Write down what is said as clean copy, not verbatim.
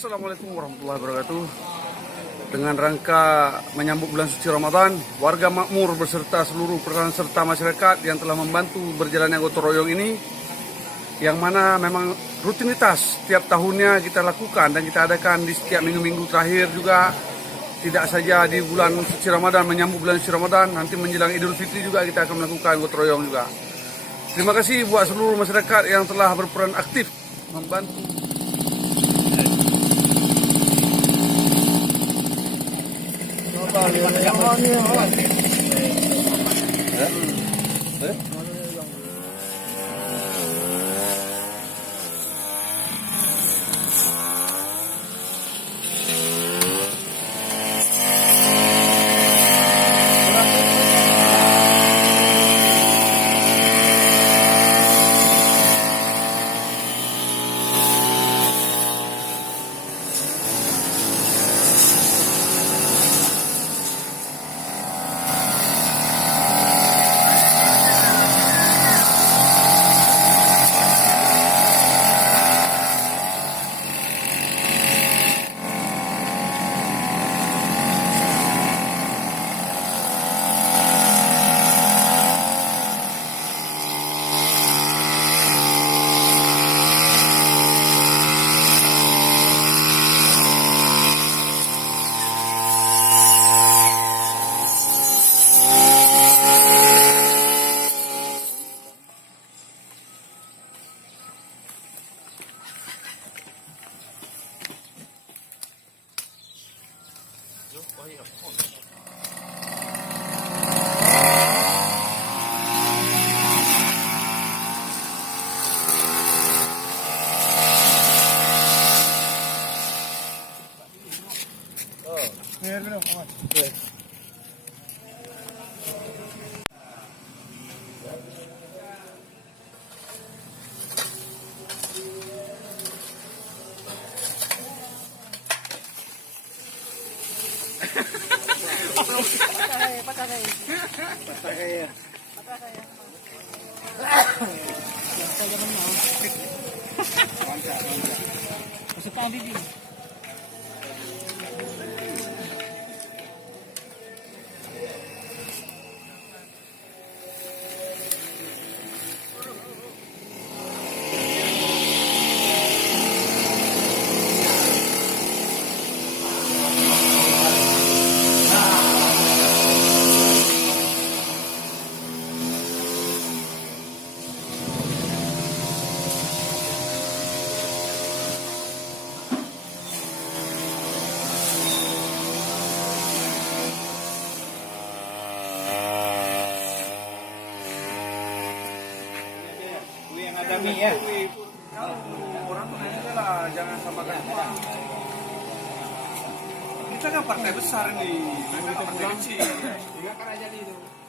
Assalamualaikum warahmatullahi wabarakatuh. Dengan rangka menyambut bulan suci Ramadan, warga makmur beserta seluruh peranan serta masyarakat yang telah membantu berjalannya gotong royong ini, yang mana memang rutinitas setiap tahunnya kita lakukan dan kita adakan di setiap minggu-minggu terakhir juga. Tidak saja di bulan suci Ramadan, menyambut bulan suci Ramadan, nanti menjelang Idul Fitri juga kita akan melakukan gotong royong juga. Terima kasih buat seluruh masyarakat yang telah berperan aktif membantu. Ya. Orang tuh nanya lah, jangan samakan semua. Kita kan partai besar nih, mereka partai kecil. Juga kan aja itu.